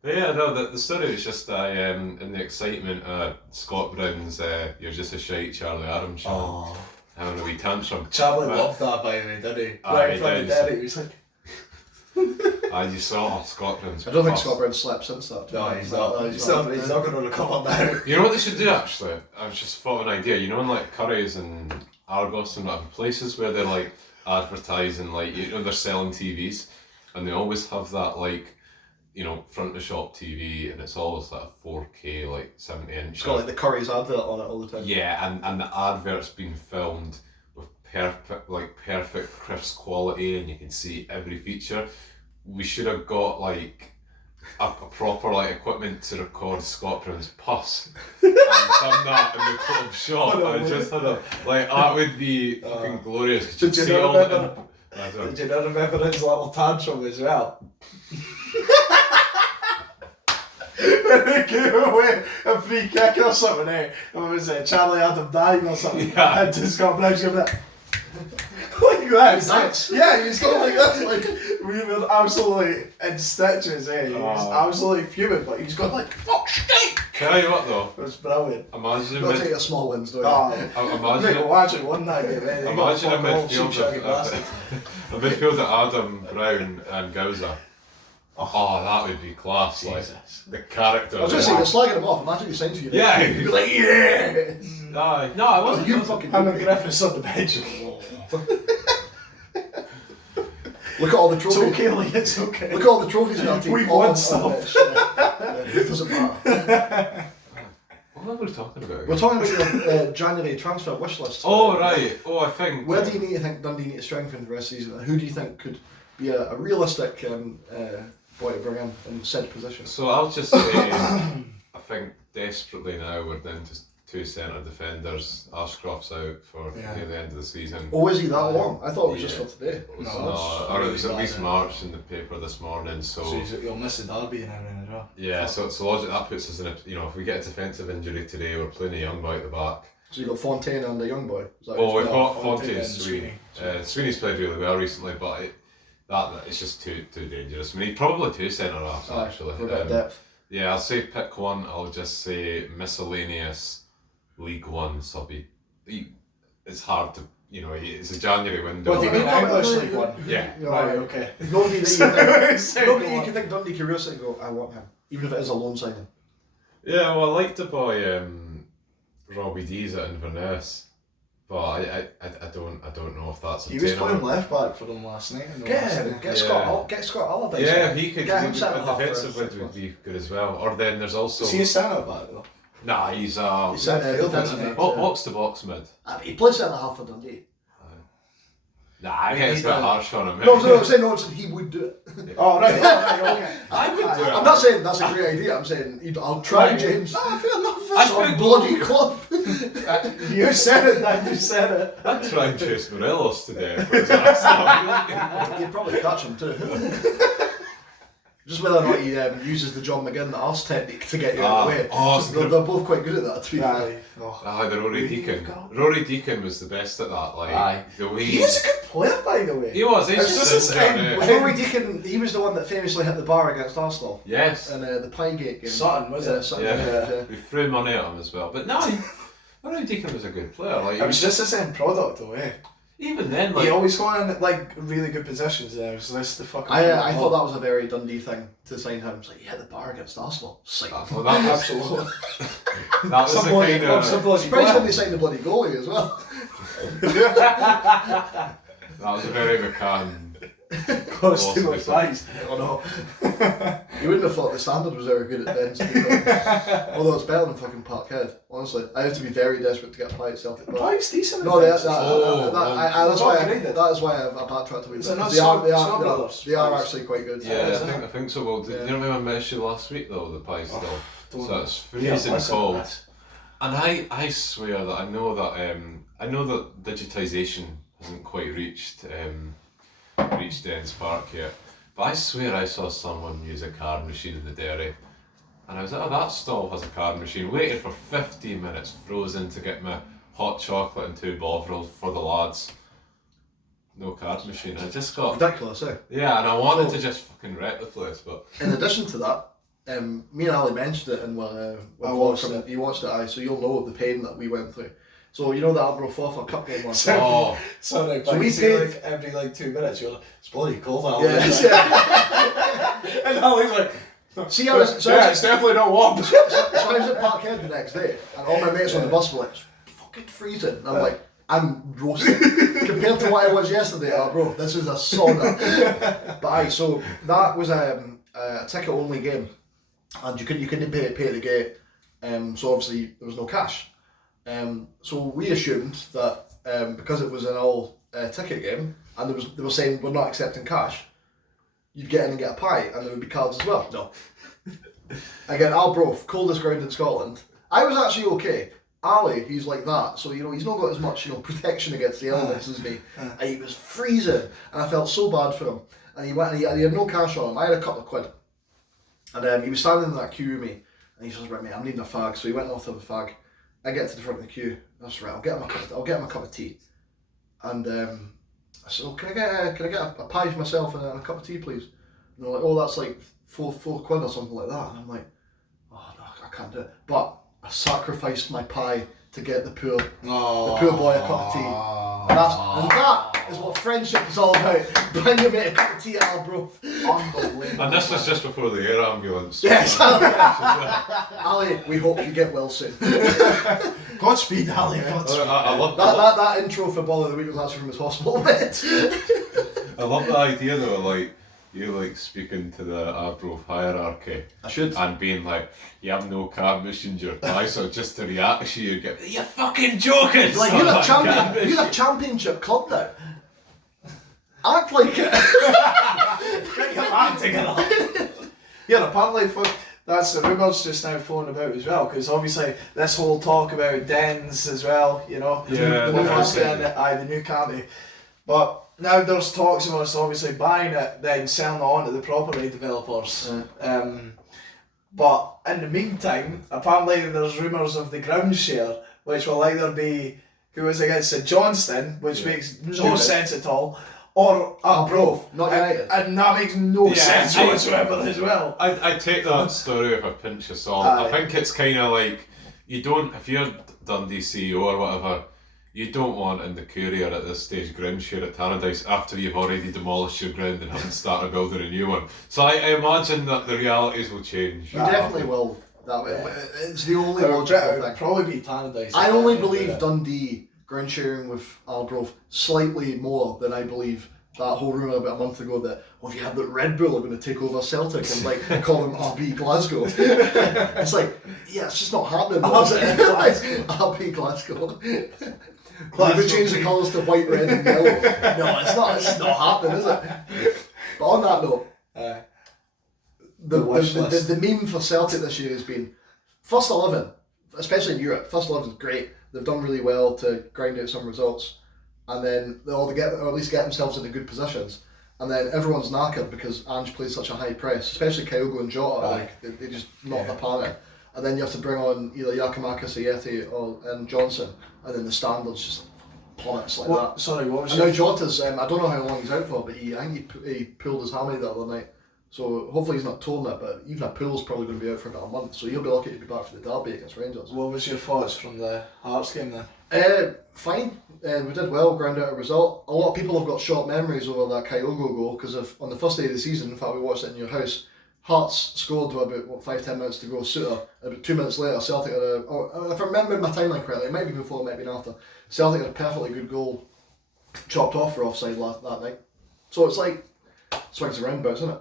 But yeah, no, the story was just in the excitement Scott Brown's You're Just a Shite Charlie Adams show. Oh. Having a wee tantrum. Charlie But- loved that, by the way, didn't he? Aye, Right he in front of did. Daddy, he was like, You saw Scott Brown's I don't think fuss. Scott Brown slept since that. no, he's not. He's not going to recover now. You know what they should do actually? I've just thought of an idea. You know, in like Curry's and Argos and whatever places where they're like advertising, like, you know, they're selling TVs, and they always have that, like, you know, front of the shop TV, and it's always like a 4K, like 70-inch. It's got like the Curry's advert on it all the time. Yeah, and the advert's been filmed with perfect crisp quality, and you can see every feature. We should have got like a proper like equipment to record Scott Brown's pus and done that in the club shop. Oh, no, I just had a like that would be fucking glorious. 'Cause Did you'd you see not all the- remember? I don't- Did you not remember his little tantrum as well? When they gave away a free kick or something, eh? It was Charlie Adam dying or something. Yeah. And just got Brown's going like that. He's nuts. Yeah, he was going like this. Like, we were absolutely in stitches, eh? He was Oh. absolutely fuming, but he was going like, fuck shit! Can I tell you what though? It was brilliant. Imagine You've got to take mid, your small wins, don't you? Oh, imagine Nico actually won that game, eh? They got imagine a fuck all, cheap midfield shaggy bastard. of a midfield of Adam, Brown, and Gauza. Oh, that would be class. Like Jesus. the character. I was going to say, you're slagging him off. Imagine he signs for you. Yeah. You'd be like, yeah! Aye. No, I wasn't. You fucking Him and Griffiths on the bench. Look at all the It's trophies. okay, Lee, it's okay. Look at all the trophies in our team. We've all won on stuff. this. Yeah, it doesn't matter. What were we talking about? We're talking about your January transfer wish list. Oh right. Oh, I think. Where do you need to think Dundee need to strengthen the rest of the season? Who do you think could be a realistic boy to bring in said position? So I'll just say, I think desperately now we're down to two centre defenders. Ashcroft's out for Yeah. near the end of the season. Oh, is he that long? I thought it was just Yeah. for today. No, that's or it really was at bad, least isn't it? March in the paper this morning. So You'll miss the derby and everything as well. yeah, so logic that puts us in a, you know, if we get a defensive injury today, we're playing a young boy at the back. So you got Fontaine and the young boy. Is that Oh, who's we've playing? got Fontaine Fonte and and Sweeney. Sweeney. Sweeney's played really well recently, but that it's just too dangerous. We need probably two centre halves Aye, actually. for a bit of depth. Yeah, I'll say pick one. I'll just say miscellaneous League One subby. It's hard to, you know, it's a January window. What do you mean, English League One? Yeah. Right, okay. Nobody that you Say think, nobody go you on. can think Dundee can realistically go, I want him. Even if it is a loan signing. Yeah, well, I like the boy Robbie Dees at Inverness, but I don't know if that's He was playing obtainable. left back for them last night. Get Scott Allardyce. Yeah, he could. Get him He, centre a half defensive for mid would be good as well. Or then there's also Is he a centre back though? nah, he's He's centre Midfield, defensive isn't he? mid. box to box mid. I mean, he plays centre half for Dundee. Nah, I think it's a he bit does. harsh on him. No, I'm saying no, he would do it. Oh right, okay. I would do it. I'm not saying that's a great idea. I'm saying I'll try, Right. James. Ah, fair enough. I Some think- bloody club. You said it, Dan. You said it. I'd try and chase Morelos today. If it was Arsenal. You'd probably catch him too. Just whether or not he uses the John McGinn, the arse technique to get you out of the way. Oh, They're both quite good at that, to be fair. Aye. Oh. the Rory We've Deacon. got- Rory Deacon was the best at that. Like Aye. the way He is a good player, by the way. He was. He's It's just just injured, his end. eh? Well, Rory Deacon, he was the one that famously hit the bar against Arsenal Yes. in the Piegate game. Sutton, was it? Sutton, Yeah. We threw money at him as well. But no, Rory Deacon was a good player. Like, It was just the same product, though, eh? even then, He like, always got in like really good positions there. So that's the fucking. I thought that was a very Dundee thing to sign him. It's like, he hit the bar against Arsenal. Sick. well, that was, Absolutely. that was the kind of, Surprised when they signed the bloody goalie as well. that was a very McCann. Close to my price. Oh no. You wouldn't have thought the standard was ever good at Dens, to be honest. Although it's better than fucking Parkhead. Honestly, I have to be very desperate to get a pie at Celtic. But Price decent. no, that's that's why upgraded. that is why I backtracked a wee bit. Is it not They are, Snow Brothers? they are actually quite good. Yeah, I think so. Well, did you remember I mentioned last week though the pie still? Don't So it's Yeah, freezing listen to cold. this. And I swear that I know that digitisation hasn't quite reached Dens Park yet. But I swear I saw someone use a card machine in the dairy. And I was like, oh, that stall has a card machine. Waited for 15 minutes, frozen, to get my hot chocolate and 2 bovrils for the lads. No card machine. I just got... Ridiculous, eh? Yeah, and I wanted to just fucking wreck the place, but... In addition to that, me and Ali mentioned it in one I watched it. You watched it, aye, so you'll know the pain that we went through. So you know the Arbroath Forfar Cup game last night? Oh, Sorry, So but we you see, paid- like every like 2 minutes you're like, it's bloody cold out. Yeah. And Ali's like, See, I was, yeah, it's definitely not warm. so I was at Parkhead the next day, and all my mates on the bus were like, it's fucking freezing. And I'm like, I'm roasting. Compared to what I was yesterday, bro, this is a sauna. But aye, so that was a ticket only game, and you couldn't pay at the gate, so obviously there was no cash. So we assumed that because it was an all ticket game, and they were saying we're not accepting cash, you'd get in and get a pie, and there would be cards as well. No. Again, Arbroath, coldest ground in Scotland. I was actually okay. Ali, he's like that, so he's not got as much protection against the elements as me. And he was freezing, and I felt so bad for him. And he went, and he had no cash on him. I had a couple of quid, and he was standing in that queue with me, and he says, "Right, mate, I'm needing a fag." So he went off to have a fag. I get to the front of the queue. That's right. I'll get him a cup of tea. And I said, "Oh, can I get a pie for myself and a cup of tea, please?" And they're like, "Oh, that's like four quid or something like that." And I'm like, "Oh no, I can't do it." But I sacrificed my pie to get the poor boy a cup of tea. And that is what friendship is all about. Bring your mate a cup of tea at Arbroath. Unbelievable. and this was just before the air ambulance. Yes. Ali, we hope you get well soon. Godspeed, Ali. Godspeed. I love that. That intro for Ball of the Week was actually from his hospital bed. I love the idea though, like you like speaking to the Arbroath hierarchy I should. and being like, you have no card machines, you're pie, so just the reaction you get, you're fucking joking! Like, you're a championship club now. Act like it. Get your act together. Yeah, apparently that's the rumours just now floating about as well, because obviously this whole talk about Dens as well, Yeah, the the first county. the new county. But now there's talks of us obviously buying it, then selling it on to the property developers. But in the meantime, apparently there's rumours of the ground share, which will either be who is against St Johnston, which makes no Stupid. sense at all, or Arbroath, not United. and that makes no Yeah, sense I- whatsoever as well. I take that story with a pinch of salt. Aye. I think it's kind of like, you don't, if you're Dundee CEO or whatever, you don't want in the courier at this stage ground share at Tannadice after you've already demolished your ground and haven't started building a new one. So I imagine that the realities will change. You definitely will. That way. It's the only logical It would thing. probably be Tannadice. I only believe Dundee ground sharing with Arbroath slightly more than I believe that whole rumour about a month ago that, if you had that Red Bull are going to take over Celtic and like call them RB Glasgow. It's like, yeah, it's just not happening. RB Glasgow. They would change the colours to white, red and yellow. No, it's not happening, is it? But on that note, the meme for Celtic this year has been first 11, especially in Europe. First 11 is great. They've done really well to grind out some results, and then they'll get, or at least get themselves into good positions. And then everyone's knackered because Ange plays such a high press, especially Kyogo and Jota. Like they just knock the planet. And then you have to bring on either Yakamaka, Sayeti, and Johnson, and then the standards just plummets like What? that. Sorry, what was And now your... Jota's, I don't know how long he's out for, but I think he pulled his hammy the other night. So hopefully he's not torn it, but even a pull's probably going to be out for about a month. So he'll be lucky to be back for the derby against Rangers. What was your thoughts from the Hearts game then? Fine. We did well, ground out a result. A lot of people have got short memories over that Kyogo goal because on the first day of the season, in fact we watched it in your house, Hearts scored with about 5-10 minutes to go. Suter. About 2 minutes later, Celtic had if I remember my timeline correctly, it might be before, it might be after. Celtic had a perfectly good goal chopped off for offside that night. So it's like swings and roundabouts, isn't it?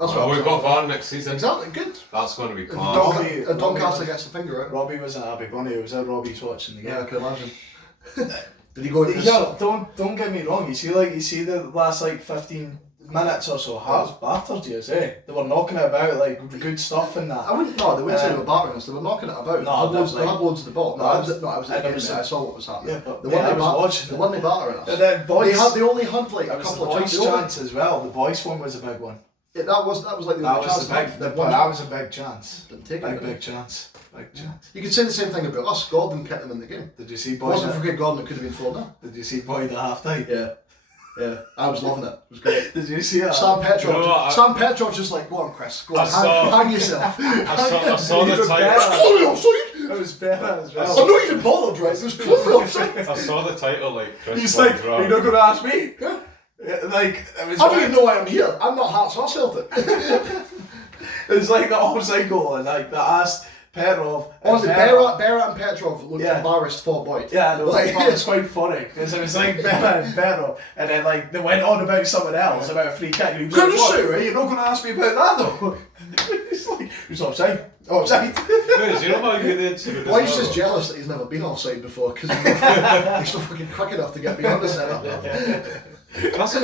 That's Well, what we've got VAR next season. exactly good. That's going to be If class. Doncaster gets the finger out. Robbie wasn't happy bunny, it was how Robbie's watching the game. Yeah, I can imagine. Did he go into Yeah, don't get me wrong. You see the last like 15 minutes or so, Hearts battered you, eh? They were knocking it about like good stuff and that. I wouldn't. No, they wouldn't say they were battering us. They were knocking it about. No, They had loads of the ball. No, I was at the and it game. was- I saw what was happening. Yeah, but The mate, one I they was watching. the one they battering us. And then boys, They only had like a it was the couple of boys' chances. chance as well. The boys one was a big one. That was like the That only was chance. the big. They That won. was a big chance. Didn't take it. Big chance. Big chance. You could say the same thing about us. Gordon kept them in the game. Did you see If it Boyd? wasn't for Craig Gordon, it could have been 4-0. Did you see Boyd at half time? Yeah. I was loving it. It was great. Did you see it? Stan Petrov. You know what, Stan Petrov just like, go on, Chris. Go I on, saw- hang yourself. I saw the Even title. Clearly offside. It was better as I'm well. not even bothered, right? It was clearly offside. I saw the title like Chris He's Paul like, drunk. you're not going to ask me? Yeah. Like, it was I don't even know why I'm here. I'm not Hearts or Celtic. It was like the offside goal, and like they asked Petrov. and Honestly, Petrov- Berra and Petrov looked Yeah. embarrassed for Boyd. Yeah, no, Like- that was quite funny because it was like Berra and Petrov, and then like they went on about someone else about a free kick. And he was Can like, you "What? say, right? You're not going to ask me about that though." He's like, "Who's offside? Offside." Wait, you know how you get into the Boyd's just jealous that he's never been offside before because he's not fucking quick enough to get beyond the centre. That's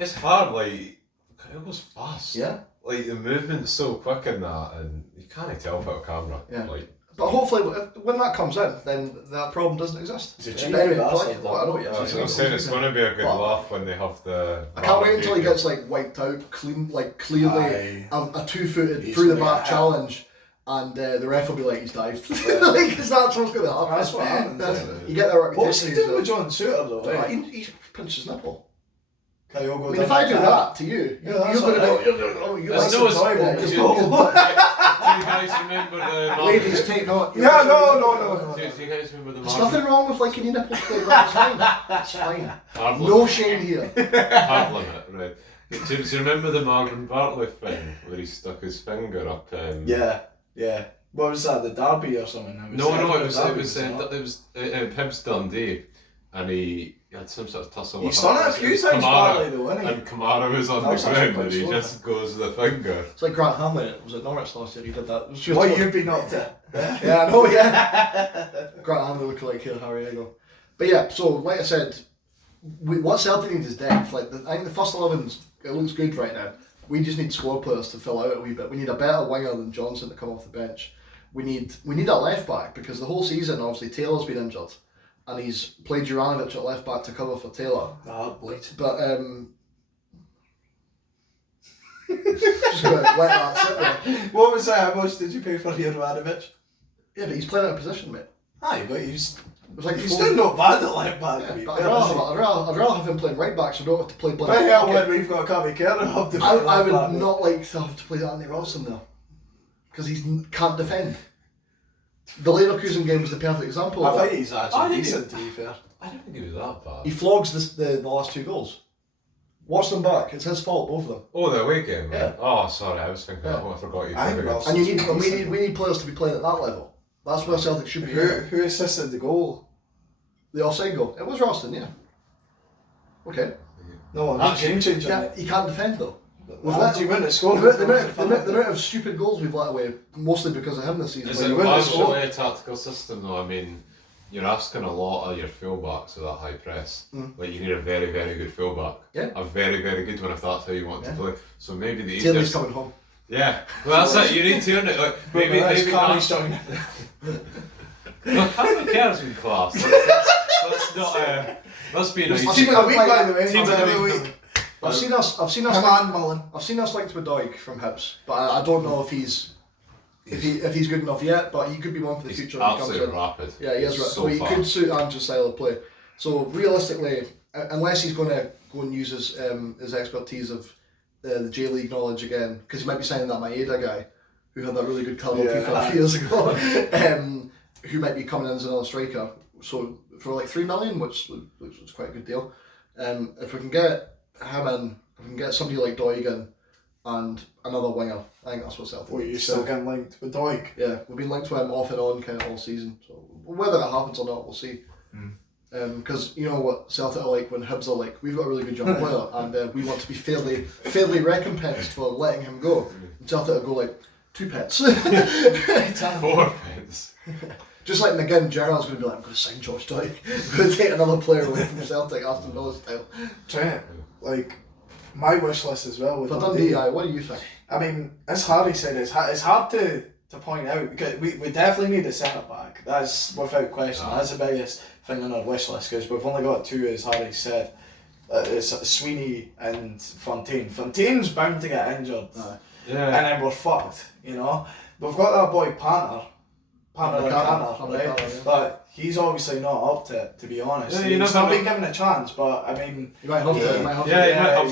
it's hard. Like it was fast. Yeah. Like the movement's so quick in that, and you can't tell without a camera. Yeah. Like But hopefully, when that comes in, then that problem doesn't exist. He's a Yeah, cheeky anyway, bastard, well, I know, though. yeah, I'm saying it's going to be a good But- laugh when they have the. I can't wait until he gets like wiped out, clean, like clearly Aye. a 2-footed He's through the gonna back get challenge, and the ref will be like he's dived. Because that's what's going to happen. That's what happens. You get that What's he reputation. doing with John Suter though? Eh? He pinched his nipple. Kyogo I mean, if I do that to you, Yeah, you're that's going to alright. you're That's like no, enjoyable. yeah, It's you're- cool. Do you guys remember the? ladies take no. Yeah, no. Do you guys remember the? There's nothing wrong with liking your nipples played. That's fine. That's fine. Hard No shame here. Hard limit, right? Do you remember the Marvin Bartley thing where he stuck his finger up? Yeah. What was that? The Derby or something? No, it was Derby, Hibs Dundee, and he had some sort of tussle. He's with done it a it few was times, Kamara, Bartley, though, hasn't he? and Kamara was on That was the actually ground, quite and he slow. just goes with the finger. It's like Grant Hamlin. Was it Norwich last year? He did that. She was What told- you've been up to? Yeah, I know, yeah. Grant Hamlin looked like here, Harry Ego. But yeah, so like I said, what Celtic needs is depth. Like I think the first 11's it looks good right now. We just need squad players to fill out a wee bit. We need a better winger than Johnson to come off the bench. We need a left back because the whole season obviously Taylor's been injured, and he's played Juranovic at left back to cover for Taylor. Bleed. But just gonna let that sit there. What was that? How much did you pay for Juranovic? Yeah, but he's playing out of position, mate. Aye, but he's It was like he's four- still not bad at left back. Yeah, to be but fair, is he? I'd rather have him playing right back so we don't have to play bloody. By hell, pocket. when we've got Cammy Kerr up the I would not like to have to play Andy Ralston though, because he can't defend. The Leverkusen game was the perfect example. I of think that. he's I actually think decent, to be fair. I don't think he was that bad. He flogs the last 2 goals. Watch them back. It's his fault, both of them. Oh, the away game. Yeah. Oh, sorry, I was thinking. Yeah. Oh, I forgot you. I think took it. Ralston- And we need players to be playing at that level. That's where Celtic should be. Who assisted the goal? The offside goal. It was Ralston, yeah. Okay. No, I'm not changing. Yeah, he can't defend though. Well, you wouldn't have scored. The amount of stupid goals we've let away, mostly because of him this season. Is Like, it he wouldn't have partially scored. a tactical system though? I mean, you're asking a lot of your fullbacks with that high press. Like you need a very, very good fullback. Yeah. A very, very good one if that's how you want Yeah. to play. So maybe the Taylor's easiest. coming home. Yeah. Well, that's it. You need to earn it. Like, maybe Cammy's not. down. Well, Cammy Kerr's been class. That's not. That's been I've nice. seen Team of the week, by the way. Team Team of the of the week. week. I've seen us Come on, Mullen. linked with Doig from Hibs, but I don't know if he's if he's good enough yet, but he could be one for the He's future. When he comes absolutely in. rapid. Yeah, he is right. So he fast. could suit Ange's style of play. So realistically, unless he's going to go and use his expertise of the J League knowledge again, because he might be signing that Maeda guy, who had that really good colour FIFA a few years ago, who might be coming in as another striker. So for like $3 million, which was quite a good deal. If we can get him in, if we can get somebody like Doigan and another winger, I think that's what Celtic. What, need. you still getting linked with Doig? Yeah, we've been linked to him off and on kind of all season. So whether that happens or not, we'll see. Because you know what Celtic are like when Hibs are like, we've got a really good young player and we want to be fairly recompensed for letting him go. And Celtic will go like, 2 pence. 4 pence. Just like McGinn, Gerrard's going to be like, I'm going to sign Josh Doig. I'm going to take another player away from Celtic, Aston Villa style. Trent, like, my wish list as well. With For Dundee, what do you think? I mean, as Harry said, it's hard to point out, because we definitely need a centre back. That's without question. That's the biggest thing on our wish list, because we've only got 2, as Harry said. It's Sweeney and Fontaine. Fontaine's bound to get injured, and then we're fucked. You know, we've got that boy Panther, right? Yeah. But he's obviously not up to it, to be honest. Yeah, He's not been given a chance, but I mean, You might have to. he might have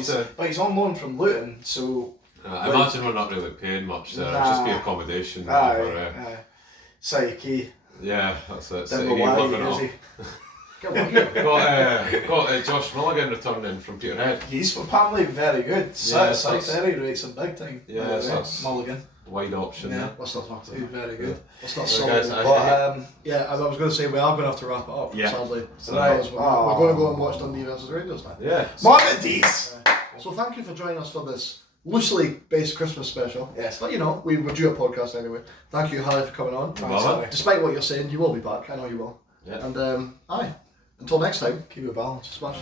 to. But he's on loan from Luton, so. I imagine we're not really paying much there. It'll just be accommodation. Psyche. Yeah, that's it. Then City the why living is up. he? got Josh Mulligan returning from Peterhead. He's apparently very good. Yeah, South Ferry rates him big time. Yeah, so that's Mulligan. Wide option Yeah. there. Let's not talk He's very good. Let's not So guys, solve But Yeah, as I was going to say, we are going to have to wrap it up, Yeah. sadly. Right. Because we're going to go and watch Dundee versus Rangers now. Yeah. Mondays! So thank you for joining us for this loosely based Christmas special. Yes. But you know, we were due a podcast anyway. Thank you, Harry, for coming on. Thanks, Harry. Despite what you're saying, you will be back. I know you will. Yeah. And aye. Until next time, Keep it balanced. smash.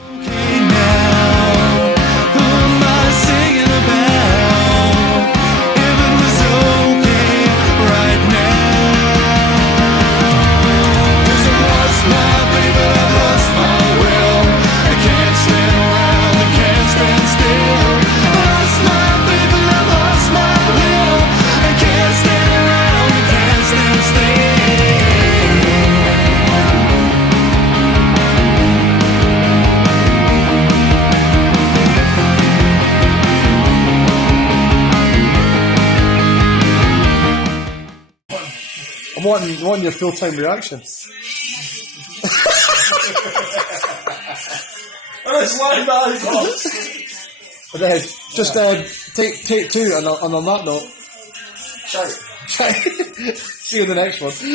I'm wanting your full-time reaction. And then just take 2, and on that note, ciao. See you in the next one.